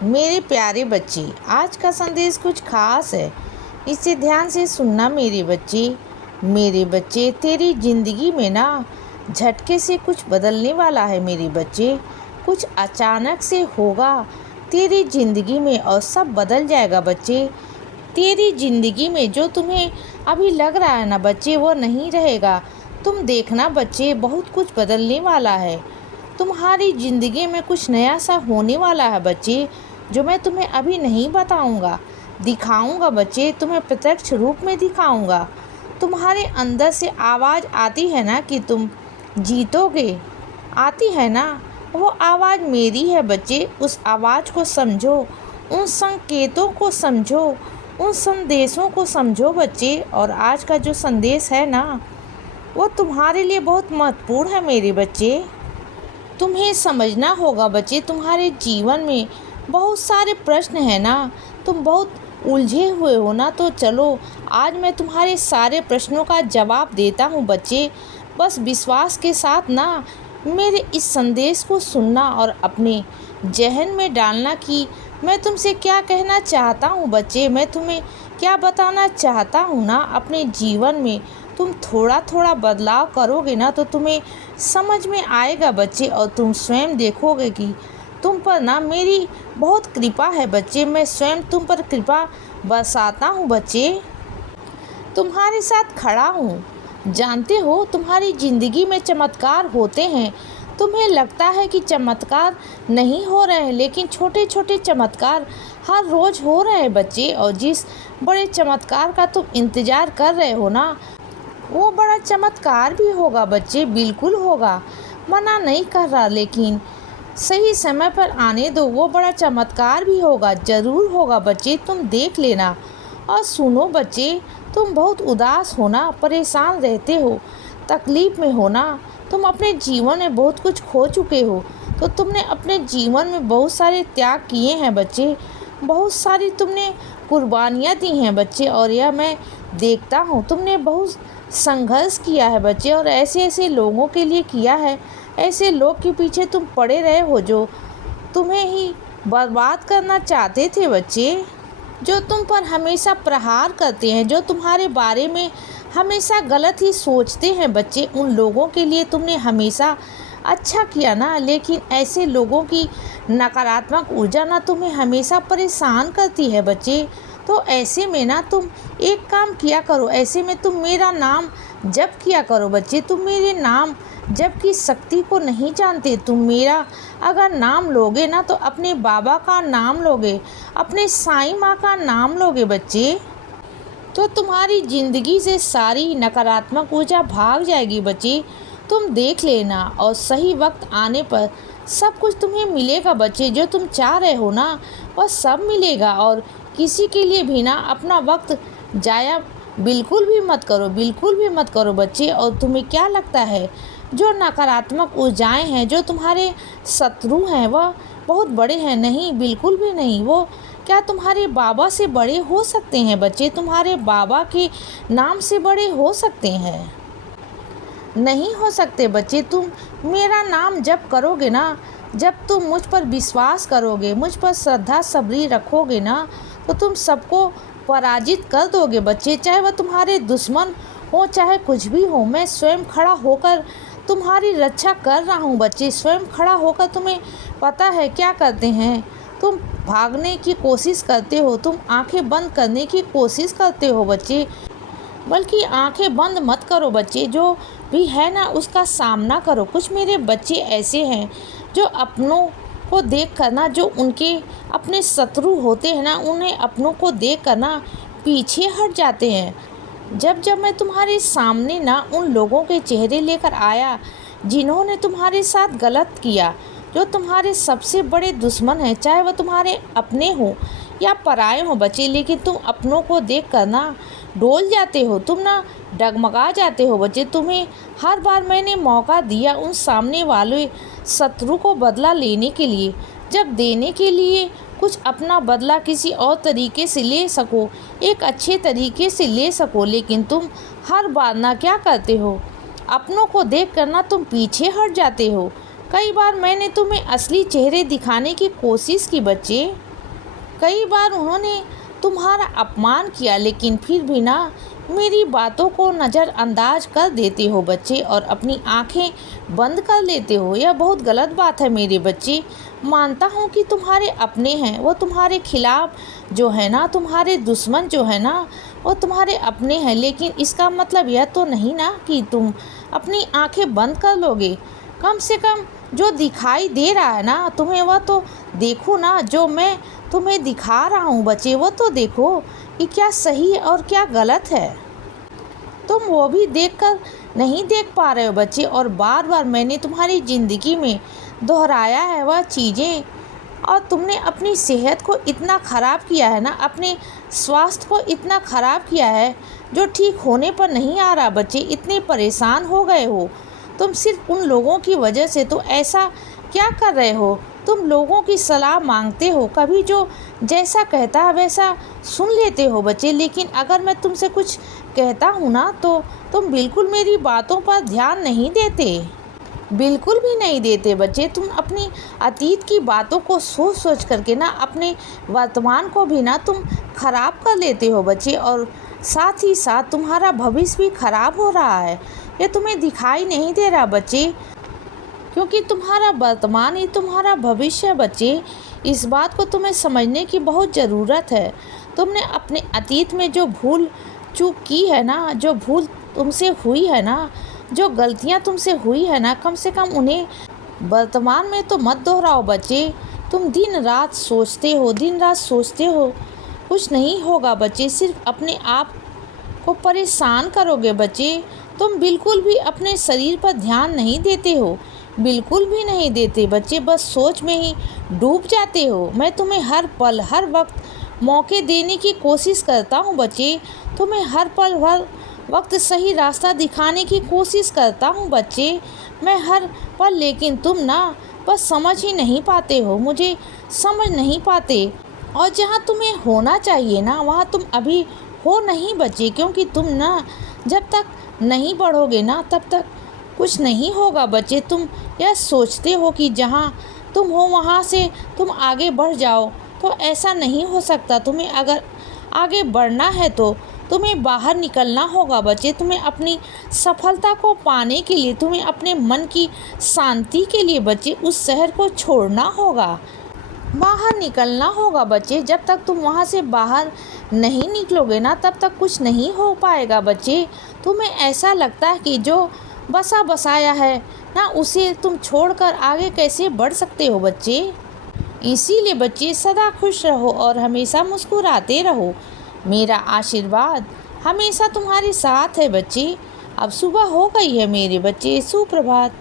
मेरे प्यारे बच्चे, आज का संदेश कुछ खास है। इसे ध्यान से सुनना मेरे बच्चे। मेरे बच्चे, तेरी ज़िंदगी में ना झटके से कुछ बदलने वाला है मेरे बच्चे। कुछ अचानक से होगा तेरी ज़िंदगी में और सब बदल जाएगा बच्चे। तेरी ज़िंदगी में जो तुम्हें अभी लग रहा है ना बच्चे, वो नहीं रहेगा। तुम देखना बच्चे, बहुत कुछ बदलने वाला है। तुम्हारी ज़िंदगी में कुछ नया सा होने वाला है बच्चे, जो मैं तुम्हें अभी नहीं बताऊंगा, दिखाऊंगा बच्चे, तुम्हें प्रत्यक्ष रूप में दिखाऊंगा। तुम्हारे अंदर से आवाज़ आती है ना कि तुम जीतोगे, आती है ना, वो आवाज़ मेरी है बच्चे। उस आवाज़ को समझो, उन संकेतों को समझो, उन संदेशों को समझो बच्चे। और आज का जो संदेश है ना, वो तुम्हारे लिए बहुत महत्वपूर्ण है मेरे बच्चे। तुम्हें समझना होगा बच्चे, तुम्हारे जीवन में बहुत सारे प्रश्न हैं ना, तुम बहुत उलझे हुए हो ना। तो चलो, आज मैं तुम्हारे सारे प्रश्नों का जवाब देता हूँ बच्चे। बस विश्वास के साथ ना मेरे इस संदेश को सुनना और अपने जहन में डालना कि मैं तुमसे क्या कहना चाहता हूँ बच्चे, मैं तुम्हें क्या बताना चाहता हूँ ना। अपने जीवन में तुम थोड़ा थोड़ा बदलाव करोगे ना, तो तुम्हें समझ में आएगा बच्चे, और तुम स्वयं देखोगे कि तुम पर ना मेरी बहुत कृपा है बच्चे। मैं स्वयं तुम पर कृपा बरसाता हूँ बच्चे, तुम्हारे साथ खड़ा हूँ। जानते हो, तुम्हारी ज़िंदगी में चमत्कार होते हैं। तुम्हें लगता है कि चमत्कार नहीं हो रहे हैं, लेकिन छोटे छोटे चमत्कार हर रोज़ हो रहे हैं बच्चे। और जिस बड़े चमत्कार का तुम इंतज़ार कर रहे हो ना, वो बड़ा चमत्कार भी होगा बच्चे, बिल्कुल होगा। मना नहीं कर रहा, लेकिन सही समय पर आने दो, वो बड़ा चमत्कार भी होगा, ज़रूर होगा बच्चे। तुम देख लेना। और सुनो बच्चे, तुम बहुत उदास हो ना, परेशान रहते हो, तकलीफ़ में हो ना। तुम अपने जीवन में बहुत कुछ खो चुके हो, तो तुमने अपने जीवन में बहुत सारे त्याग किए हैं बच्चे, बहुत सारी तुमने कुर्बानियाँ दी हैं बच्चे। और यह मैं देखता हूँ, तुमने बहुत संघर्ष किया है बच्चे, और ऐसे ऐसे लोगों के लिए किया है, ऐसे लोग के पीछे तुम पड़े रहे हो जो तुम्हें ही बर्बाद करना चाहते थे बच्चे, जो तुम पर हमेशा प्रहार करते हैं, जो तुम्हारे बारे में हमेशा गलत ही सोचते हैं बच्चे। उन लोगों के लिए तुमने हमेशा अच्छा किया ना, लेकिन ऐसे लोगों की नकारात्मक ऊर्जा ना तुम्हें हमेशा परेशान करती है बच्चे। तो ऐसे में ना तुम एक काम किया करो, ऐसे में तुम मेरा नाम जप किया करो बच्चे। तुम मेरे नाम जप की शक्ति को नहीं जानते। तुम मेरा अगर नाम लोगे ना, तो अपने बाबा का नाम लोगे, अपने साईं माँ का नाम लोगे बच्चे, तो तुम्हारी ज़िंदगी से सारी नकारात्मक ऊर्जा भाग जाएगी बच्चे। तुम देख लेना, और सही वक्त आने पर सब कुछ तुम्हें मिलेगा बच्चे। जो तुम चाह रहे हो ना, वह सब मिलेगा। और किसी के लिए भी ना अपना वक्त जाया बिल्कुल भी मत करो, बिल्कुल भी मत करो बच्चे। और तुम्हें क्या लगता है, जो नकारात्मक ऊर्जाएं हैं, जो तुम्हारे शत्रु हैं, वह बहुत बड़े हैं? नहीं, बिल्कुल भी नहीं। वो क्या तुम्हारे बाबा से बड़े हो सकते हैं बच्चे? तुम्हारे बाबा के नाम से बड़े हो सकते हैं? नहीं हो सकते बच्चे। तुम मेरा नाम जप करोगे ना, जब तुम मुझ पर विश्वास करोगे, मुझ पर श्रद्धा सबरी रखोगे ना, तो तुम सबको पराजित कर दोगे बच्चे। चाहे वह तुम्हारे दुश्मन हो, चाहे कुछ भी हो, मैं स्वयं खड़ा होकर तुम्हारी रक्षा कर रहा हूँ बच्चे। स्वयं खड़ा होकर तुम्हें पता है क्या करते हैं? तुम भागने की कोशिश करते हो, तुम आंखें बंद करने की कोशिश करते हो बच्चे, बल्कि आंखें बंद मत करो बच्चे। जो भी है ना, उसका सामना करो। कुछ मेरे बच्चे ऐसे हैं जो अपनों को देख कर ना, जो उनके अपने शत्रु होते हैं ना, उन्हें अपनों को देख कर ना पीछे हट जाते हैं। जब जब मैं तुम्हारे सामने ना उन लोगों के चेहरे लेकर आया जिन्होंने तुम्हारे साथ गलत किया, जो तुम्हारे सबसे बड़े दुश्मन हैं, चाहे वह तुम्हारे अपने हो या पराए हो बच्चे, लेकिन तुम अपनों को देख कर ना डोल जाते हो, तुम ना डगमगा जाते हो बच्चे। तुम्हें हर बार मैंने मौका दिया उन सामने वाले शत्रु को बदला लेने के लिए, जब देने के लिए कुछ अपना बदला किसी और तरीके से ले सको, एक अच्छे तरीके से ले सको, लेकिन तुम हर बार ना क्या करते हो, अपनों को देख कर ना तुम पीछे हट जाते हो। कई बार मैंने तुम्हें असली चेहरे दिखाने की कोशिश की बच्चे, कई बार उन्होंने तुम्हारा अपमान किया, लेकिन फिर भी ना मेरी बातों को नज़रअंदाज कर देते हो बच्चे और अपनी आंखें बंद कर लेते हो। यह बहुत गलत बात है मेरे बच्चे। मानता हूँ कि तुम्हारे अपने हैं, वो तुम्हारे खिलाफ जो है ना, तुम्हारे दुश्मन जो है ना, वो तुम्हारे अपने हैं, लेकिन इसका मतलब यह तो नहीं ना कि तुम अपनी आंखें बंद कर लोगे। कम से कम जो दिखाई दे रहा है ना तुम्हें, वह तो देखो ना। जो मैं तुम्हें दिखा रहा हूँ बच्चे, वो तो देखो कि क्या सही और क्या गलत है। तुम वो भी देखकर नहीं देख पा रहे हो बच्चे, और बार बार मैंने तुम्हारी ज़िंदगी में दोहराया है वह चीज़ें, और तुमने अपनी सेहत को इतना ख़राब किया है ना, अपने स्वास्थ्य को इतना ख़राब किया है जो ठीक होने पर नहीं आ रहा बच्चे। इतने परेशान हो गए हो तुम सिर्फ उन लोगों की वजह से। तो ऐसा क्या कर रहे हो? तुम लोगों की सलाह मांगते हो, कभी जो जैसा कहता है वैसा सुन लेते हो बच्चे, लेकिन अगर मैं तुमसे कुछ कहता हूँ ना तो तुम बिल्कुल मेरी बातों पर ध्यान नहीं देते, बिल्कुल भी नहीं देते बच्चे। तुम अपनी अतीत की बातों को सोच सोच करके ना अपने वर्तमान को भी ना तुम खराब कर लेते हो बच्चे, और साथ ही साथ तुम्हारा भविष्य भी खराब हो रहा है। ये तुम्हें दिखाई नहीं दे रहा बच्चे, क्योंकि तुम्हारा वर्तमान ही तुम्हारा भविष्य है बच्चे। इस बात को तुम्हें समझने की बहुत ज़रूरत है। तुमने अपने अतीत में जो भूल चूक की है ना, जो भूल तुमसे हुई है ना, जो गलतियां तुमसे हुई है ना, कम से कम उन्हें वर्तमान में तो मत दोहराओ बच्चे। तुम दिन रात सोचते हो, दिन रात सोचते हो, कुछ नहीं होगा बच्चे, सिर्फ अपने आप को परेशान करोगे बच्चे। तुम बिल्कुल भी अपने शरीर पर ध्यान नहीं देते हो, बिल्कुल भी नहीं देते बच्चे, बस सोच में ही डूब जाते हो। मैं तुम्हें हर पल हर वक्त मौके देने की कोशिश करता हूँ बच्चे, तुम्हें हर पल हर वक्त सही रास्ता दिखाने की कोशिश करता हूँ बच्चे, मैं हर पल, लेकिन तुम ना बस समझ ही नहीं पाते हो, मुझे समझ नहीं पाते। और जहाँ तुम्हें होना चाहिए ना, वहाँ तुम अभी हो नहीं बच्चे, क्योंकि तुम ना जब तक नहीं बढ़ोगे ना तब तक कुछ नहीं होगा बच्चे। तुम यह सोचते हो कि जहाँ तुम हो वहाँ से तुम आगे बढ़ जाओ, तो ऐसा नहीं हो सकता। तुम्हें अगर आगे बढ़ना है तो तुम्हें बाहर निकलना होगा बच्चे। तुम्हें अपनी सफलता को पाने के लिए, तुम्हें अपने मन की शांति के लिए बच्चे उस शहर को छोड़ना होगा, बाहर निकलना होगा बच्चे। जब तक तुम वहाँ से बाहर नहीं निकलोगे ना तब तक कुछ नहीं हो पाएगा बच्चे। तुम्हें ऐसा लगता है कि जो बसा बसाया है ना, उसे तुम छोड़कर आगे कैसे बढ़ सकते हो बच्चे। इसीलिए बच्चे सदा खुश रहो और हमेशा मुस्कुराते रहो। मेरा आशीर्वाद हमेशा तुम्हारे साथ है बच्चे। अब सुबह हो गई है मेरे बच्चे, सुप्रभात।